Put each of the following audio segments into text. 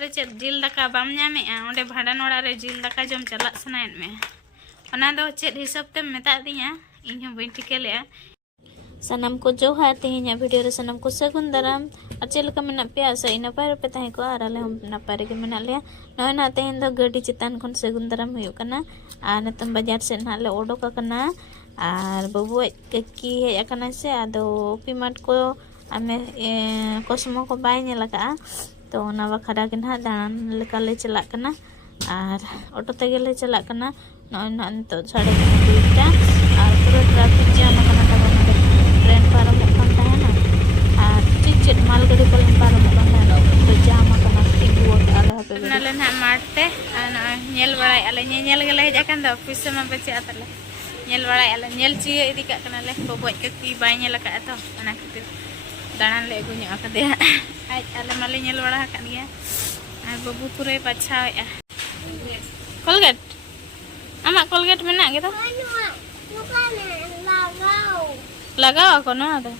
रे चेद जिल दाका बाम नामे ओंडे भाडान ओड़ा रे जिल दाका जम चला सनायन में ओना दो चेद हिसाब ते मेता दिया इन हम बइन ठिके ले सनम को जोहार तेहኛ वीडियो रे सनम को सगुन दाराम और चेलका मेना पे आसा इन नपाय पे ताहे को आर आले हम नपाय रे मेना ले नय ना तेहन दो गडी चितान खन सगुन दाराम हुयो कना आ नतम बाजार से ना ले ओडोक कना और बाबू ककी हे कना से आदो पिमाट को आमे कोसमो को बाय नेलका तो ना बखरा के ना दान लेका ले चला कना और ऑटो तेगे ले चला कना नय ना तो 2:30 और पूरा ट्रैफिक जाम कना तब ट्रेन पारम कन ताहेना और चिट माल गाड़ी को पारम कन ताहेना तो जाम कना तिगु आले हबे नाले ना मारते नेल बड़ाय आले नेल गेले हेज अकन दो ऑफिस में बचे आतले नेल बड़ाय आले नेल चिए इदी का कना ले बबोय ककी बाय नेल का तो अना खातिर दाणान ले अगु ᱧᱚᱜ ᱠᱟᱫᱮᱭᱟ aj आले माले नेल बड़ा हकन गया और बाबू पूरे पछाया कोलगेट आमा कोलगेट मेना गे तो लगाओ को नो दो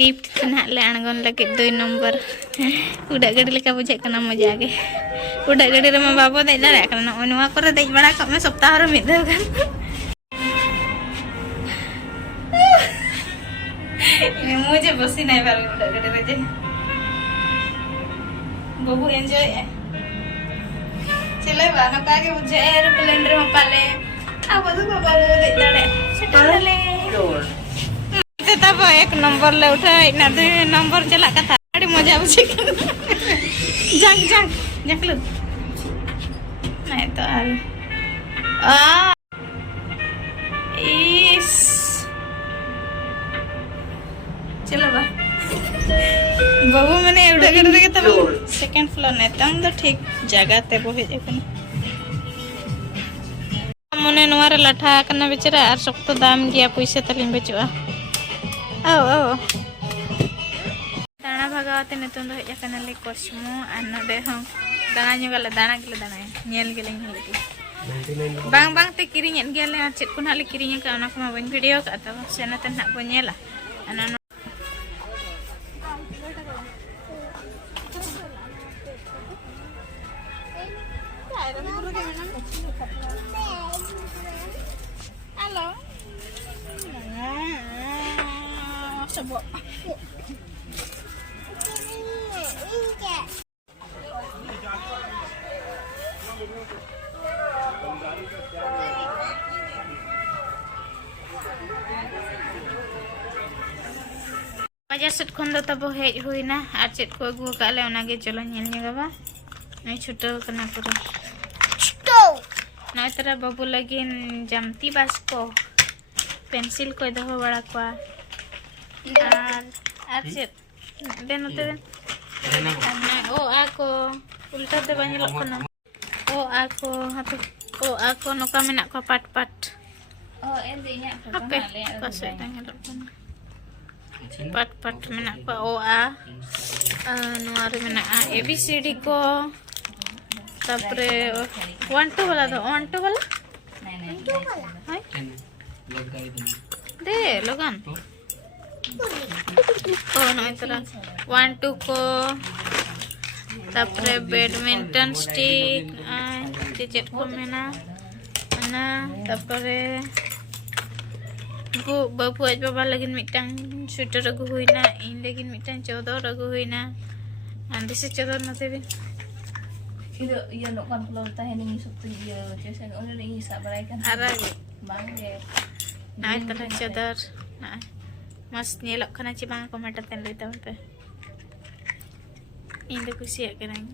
लिफ्ट खना ले अणगन लगे 2 नंबर उड़ा गड़ी लेका बुझे कना मजा गे उड़ा गड़ी रे बाबू दे दारे कना ओनवा करे दे बड़ा क में सप्ताह रे मिद गन मुझे बसी नहीं पार उड़ा गड़ी रे जे बाबू एंजॉय है चले बा ना कागे बुझे एरोप्लेन रे पाले अब तो बाबू दे दारे सेटले तब 1 नंबर ले उठा इना 2 नंबर चला कथा बड़ी मजा बुझे जंग जंग जकलु नहीं तो आ इस चलो बा बाबू मैंने उड़ा गड़ रे तब सेकंड फ्लोर ने तंग तो ठीक जगह ते बो हेज कन मने नोवा रे लाठा कना बेचरा और सख्त दाम गया पैसा तलिन बेचवा ओ दाना भगावते नितन दो हेज कना ले कोसमो आ नडे हम दाना ᱧᱚᱜᱟᱞᱮ दाना गेले दाना ᱧᱮᱞ गेलेኝ हेलि बांग बांग ते किरिᱧ गेले आ चेत को नाले किरिᱧ का ओना को मा बन वीडियो का तो सेनाते ना बो ᱧᱮला ana halo coba बाजार सेट खन दो तब हेज हुईना और चेत को अगु काले ओनागे चलो नेल नेगबा नहीं छुटो कना पूरा छुटो नय तरह बाबू लगिन जमती बास को पेंसिल को दहो बड़ा को और चेत देनते ओ आको उल्टा ते बानी लखना ओ आको हाथे ओ आको नोका मेना को पाट पाट ओ एंदे इया पे कसो तांगे लखना पाट पाट मेना को ओ आ नोआ रे मेना ए बी सी डी को तापरे 1 2 वाला दो 1 2 वाला हाय दे लगन ओ नय तरह 1 2 को तापरे बैडमिंटन स्टिक चेचेट को मेना ना तापरे को बाबू आज बाबा लगिन मिटang स्वेटर अगु हुईना इन लगिन मिटang चौदर अगु हुईना अंदे से चौदर नते भी इदो iya nok kan pulau tah ini sabtu iya jesen ono ni sabarai kan ara bang ye nah terus cadar nah mas nyelok kana ci bang komentar ten le taw pe inde kusiak kan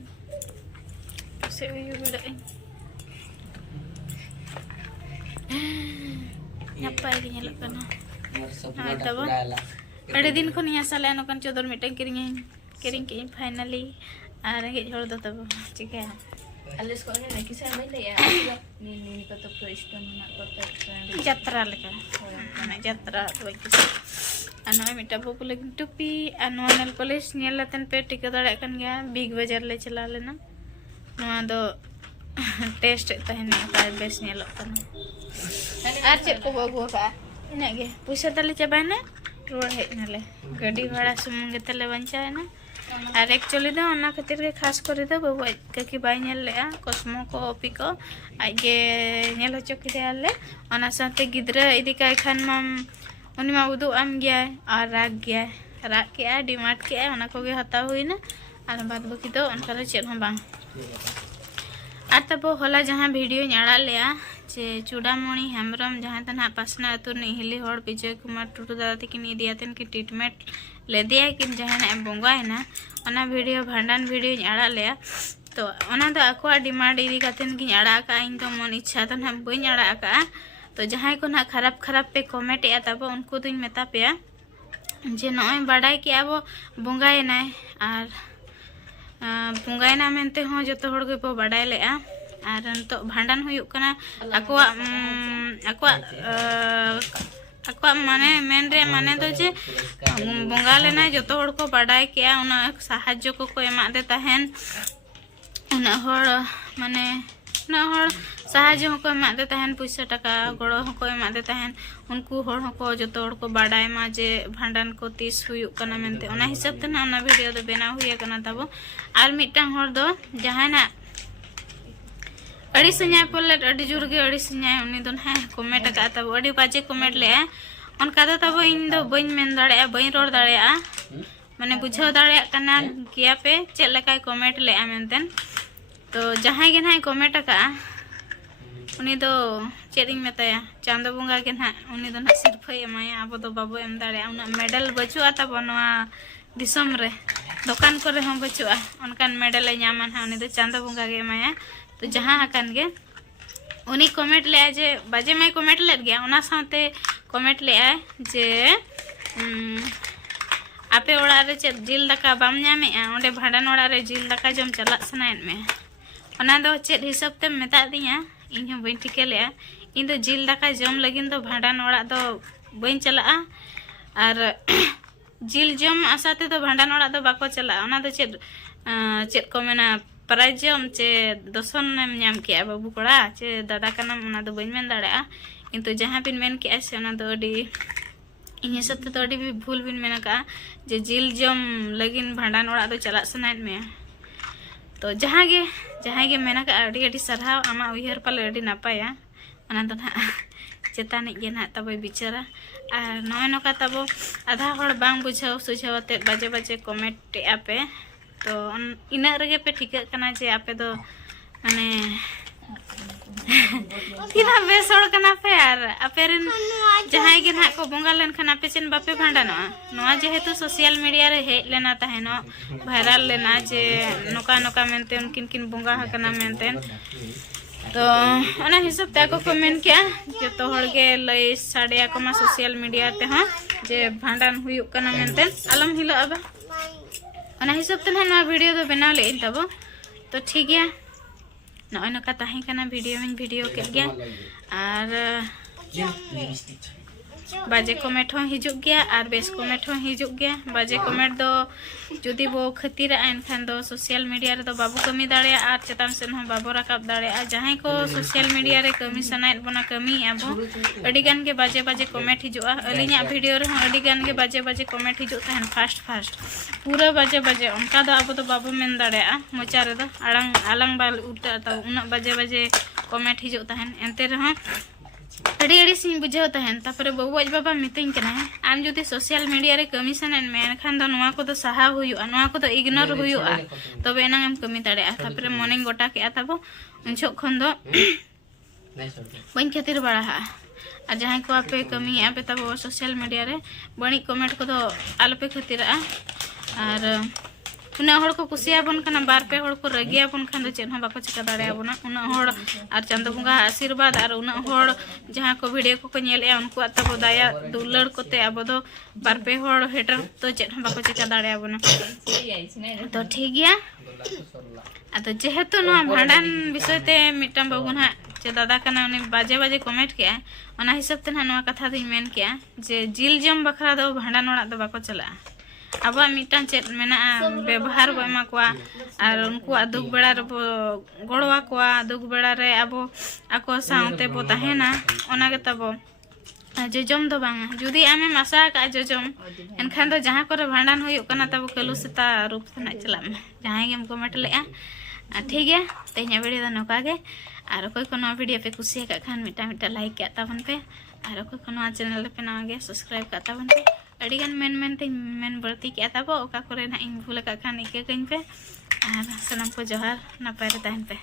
se uyu beda nyapa lagi nyelok kana nah taw ada din ko niya sala no kan chodor mitang kiring ke finally আর hedge হল তো তব ঠিক है আলেস কোনে নাকি সে আমি দেয়া নি কত প্রশ্ন না কত যাত্রা লেখা মানে যাত্রা তো কিছু ana mita babu lagi topi annual police nyelaten pe tika dara kan gaya big bazar le chala lena noa do test tahena ka bes nyelok kana ar chet ko babu ka ina ge puisa tale chabana road hej nale gadi bhada sumung ge tale bancha na और actually दो ओना खातिर के खास करे दो बाबू आज काकी बाय नेल लेआ कस्मो को ओपी को आज गे नेल हचो किदेयाले ओना साथे गिद्रा इदी काय खान माम उनी मा उदु आम गया और राग के डिमांड के ओना को गे हता हुईना और बाद बाकी दो उनका रे चेत बांग और तब होला जहाँ वीडियो आड़ा लिया जे चूड़ामणि हेम्ब्रम जहाँ तना पासना अतुर हिली हर विजय कुमार टुटू दादा तकिन इदियातेन की ट्रीटमेंट लेदिया कि जहाँ बंगायना ओना वीडियो भांडान वीडियो आड़ा लिया तो ओना दो आकोआ डिमांड इदी कातेन की आड़ा का इन तो मन इच्छा तो ना बई आड़ा का तो जहाँ को ना खराब पे कमेंट ए तब उनको दुñ मेता पे जे नय बाडाय कि अब बंगायना और बंगायना मेनते हो जतो हर के बो बाडाय लेआ और तो भांडान हुयुक कना आकोआ माने मेन रे माने तो जे बंगा लेना जतो हर को बाडाय के उना साहाय्य को एमा दे ताहेन उना हर माने उना हर साहाय्य को एमा दे ताहेन पैसा टाका गड़ो को एमा दे ताहेन उनको हर को जतो हर को बाडाय मा जे भांडान को 30 हुयुक कना मेनते उना हिसाब ते ना उना वीडियो दो बेना हुया कना तबो और मिटांग हर दो जहाना अड़ी सन्याय पल्ले अड़ी जोर गे अड़ी सन्याय उनी दो ना कमेंट का तब अड़ी बाजे कमेंट ले उनका दो तब इन दो बइन मेन दाड़े बइन रोड दाड़े माने बुझाव दाड़े कना किया पे चेक लकाय कमेंट ले मेनतेन तो जहां गे ना कमेंट का उनी दो चेदिंग मेताया चांदो बंगा के ना उनी दो ना सिरफाई एमाया अब दो बाबू एम दाड़े उना मेडल बचुआ तब नवा दिसम रे दुकान करे हम बचुआ उनकान मेडल ए ᱧᱟᱢᱟ ना उनी दो चांदो बंगा के एमाया तो जहाँ हकान गे उनी कमेंट ले जे बाजे में कमेंट ले गया उना साथे कमेंट ले जे आपे ओड़ा रे चे जिल दाका बाम ᱧᱟᱢᱮ ओंडे भांडान ओड़ा रे जिल दाका जम चला सनायन में ओना दो चे हिसाब ते मेता दिया इन हम बई ठिके ले इन दो जिल दाका जम लगिन दो भांडान ओड़ा दो बई चला और जिल जम आसाते तो भांडान ओड़ा दो बाको चला ओना दो चे को मेना प्राइजम चे दसन नाम के बाबू कोड़ा चे दादा कना उना दो बइन मेन दाड़ा किंतु जहाँ बिन मेन के से उना दो अडी इन हिसाब ते तो अडी भी भूल बिन मेन का जे जिल जम लगिन भांडान ओड़ा दो चला सनाइन में तो जहाँ गे मेना का अडी सरहाव आमा उयहर पाले अडी नापाया उना दो ना चेतान गे ना तब बिचारा और नय नका तब आधा हड़ बांग बुझाव सुझावते बाजे कमेंट आपे तो इन रगे पे ठीक करना जे आपे दो माने तीना बेस हड़ कना पे और आपे रेन जहां के ना को बंगा लेन खना पे चेन बापे भांडानो नोआ जेहेतु सोशल मीडिया रे हे लेना ताहेनो वायरल लेना जे नोका मेनते उनकिन बंगा हकना मेनते तो ओना हिसाब ते को कमेंट किया जतो हड़ के लई साडिया को मा सोशल मीडिया ते हां जे भांडान हुयुक कना मेनते आलम हिलो अब ओना हिसाब ते ना वीडियो दो बना ले तब तो ठीक है नय नका ताही कना वीडियो में वीडियो के गया और बाजे कमेंट हो हिजुग गया और बेस कमेंट हो हिजुग गया बाजे कमेंट दो जुदी बो खतीरा एनखान दो सोशल मीडिया रे दो बाबू कमी दाड़े और चेतान सेन हो बाबू रकाब दाड़े जहां को सोशल मीडिया रे कमी सनाय बना कमी आबो अडी गान के बाजे कमेंट हिजुआ अलिया वीडियो रे अडी गान के बाजे कमेंट हिजु तहन फास्ट पूरा बाजे उनका दो अब तो बाबू मेन दाड़े मोचा रे दो आलंग बाल उठा तो उना बाजे कमेंट हिजु तहन एंते रे अड़ी सिंह बुझाव तहन तापर बाबू आज बाबा मितኝ कना आम जुदी सोशल मीडिया रे कमी सनन में खान दो नवा को तो साहा हुयुआ नवा को तो इग्नोर हुयुआ तबे एना हम कमी दाड़े तापर मॉर्निंग गोटा के तबो उनछो खन दो बन खातिर बड़ा और जहां को आपे कमी आपे तबो सोशल मीडिया रे बणी कमेंट को तो आलपे खातिर और उना हड़ को कुसिया बन कना बार पे हड़ को रगिया बन खान चेन हो बाको चिका दाड़े आबोना उना हड़ और चांदो बंगा आशीर्वाद और उना हड़ जहां को वीडियो को नेले उनको तबो दाया दुलड़ कोते आबो दो बार पे हड़ हेटर तो चेन हो बाको चिका दाड़े आबोना तो ठीक गया तो जेहेतु नो भांडान विषय ते मिटम बाबू ना जे दादा कना उनी बाजे कमेंट के ओना हिसाब ते ना कथा दिन मेन के जे जिल जम बखरा दो भांडान ओड़ा दो बाको चला अब मिटान चेत मेना व्यवहार बो एमा कोआ और उनको दुख बेड़ा रे बो गड़वा कोआ दुख बेड़ा रे अब आको साउते बो ताहेना ओना के तबो जोजम दो बांगा जुदी आमें आशा का जोजम एनखान दो जहाँ करे भांडन हुई कना तब कलु सेता रूप से चला में जहाँ गेम कमेंट लेआ ठीक है तेज वीडियो नौका गे और कोई को वीडियो पे कुछ खान मिटा मिटा लाइक क्या तबन पे और कोई को चैनल पे नवा गे सब्सक्राइब का तबन पे अड़ीगान मेन बढ़ती क्या तब ओका करे ना इन भूल का खान इके कहीं पे और सनम को जोहार नपाय रे तहन पे।